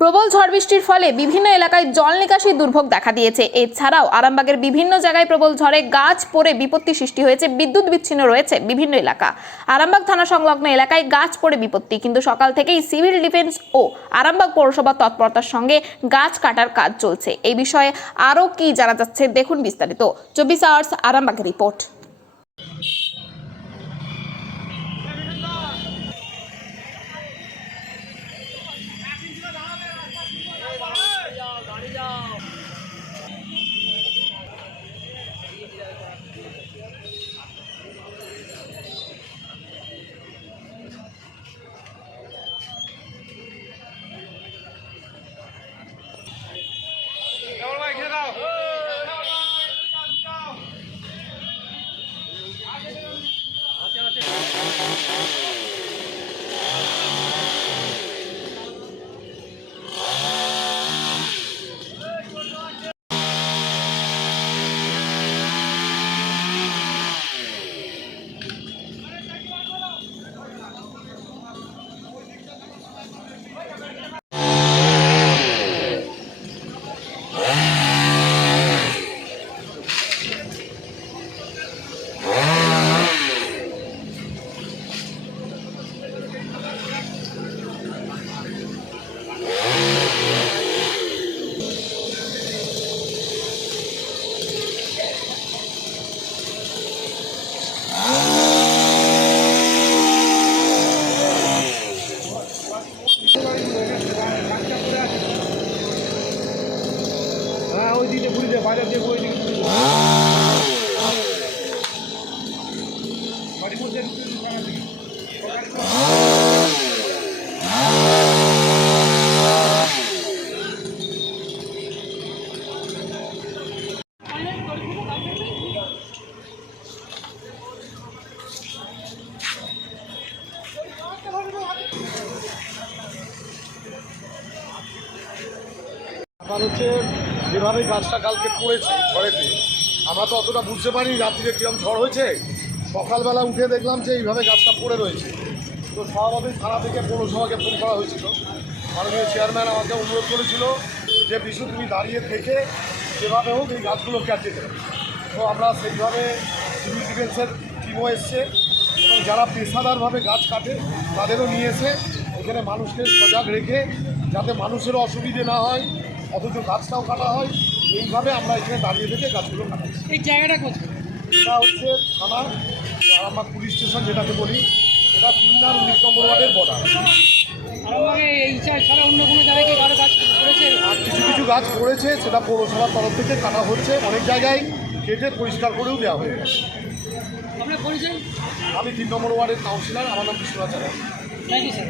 প্রবল ঝড় বৃষ্টির ফলে বিভিন্ন এলাকায় জল নিকাশির দুর্ভোগ দেখা দিয়েছে। এছাড়াও আরামবাগের বিভিন্ন জায়গায় প্রবল ঝড়ে গাছ পড়ে বিপত্তি সৃষ্টি হয়েছে, বিদ্যুৎ বিচ্ছিন্ন রয়েছে বিভিন্ন এলাকা। আরামবাগ থানা সংলগ্ন এলাকায় গাছ পড়ে বিপত্তি, কিন্তু সকাল থেকেই সিভিল ডিফেন্স ও আরামবাগ পৌরসভার তৎপরতার সঙ্গে গাছ কাটার কাজ চলছে। এই বিষয়ে আরও কি জানা যাচ্ছে, দেখুন বিস্তারিত। চব্বিশ আওয়ার্স আরামবাগের রিপোর্ট। ওই দিকে ঘুরে দে বাইরের হচ্ছে যেভাবে গাছটা কালকে পড়েছে ঝড়েতে, আমরা তো অতটা বুঝতে পারিনি রাত্রিরে কিরম ঝড় হয়েছে। সকালবেলা উঠে দেখলাম যে এইভাবে গাছটা পড়ে রয়েছে। তো স্বাভাবিক থানা থেকে পৌরসভাকে ফোন করা হয়েছিল। মাননীয় চেয়ারম্যান আমাকে অনুরোধ করেছিল যে, বিশু, তুমি দাঁড়িয়ে থেকে যেভাবে হোক এই গাছগুলো কেটে দেবে। তো আমরা সেইভাবে সিভিল ডিফেন্সের টিমও এসছে এবং যারা পেশাদারভাবে গাছ কাটে, তাদেরও নিয়ে এসে এখানে মানুষকে সজাগ রেখে যাতে মানুষেরও অসুবিধে না হয় অথচ গাছটাও কাটা হয়। এইভাবে আমরা এখানে দাঁড়িয়ে থেকে গাছগুলো কাটাচ্ছি এই জায়গাটা কোথায়? এটা হচ্ছে থানা আরামবাগ পুলিশ স্টেশন যেটাকে বলি এটা তিন আর উনিশ নম্বর ওয়ার্ডের বর্ডার। আর কিছু কিছু গাছ পড়েছে সেটা পৌরসভার তরফ থেকে কাটা হচ্ছে। অনেক জায়গায় কেটে পরিষ্কার করেও দেওয়া হয়ে গেছে। আমি তিন নম্বর ওয়ার্ডের কাউন্সিলর আমার নাম Biswanath Chatterjee. Thank you sir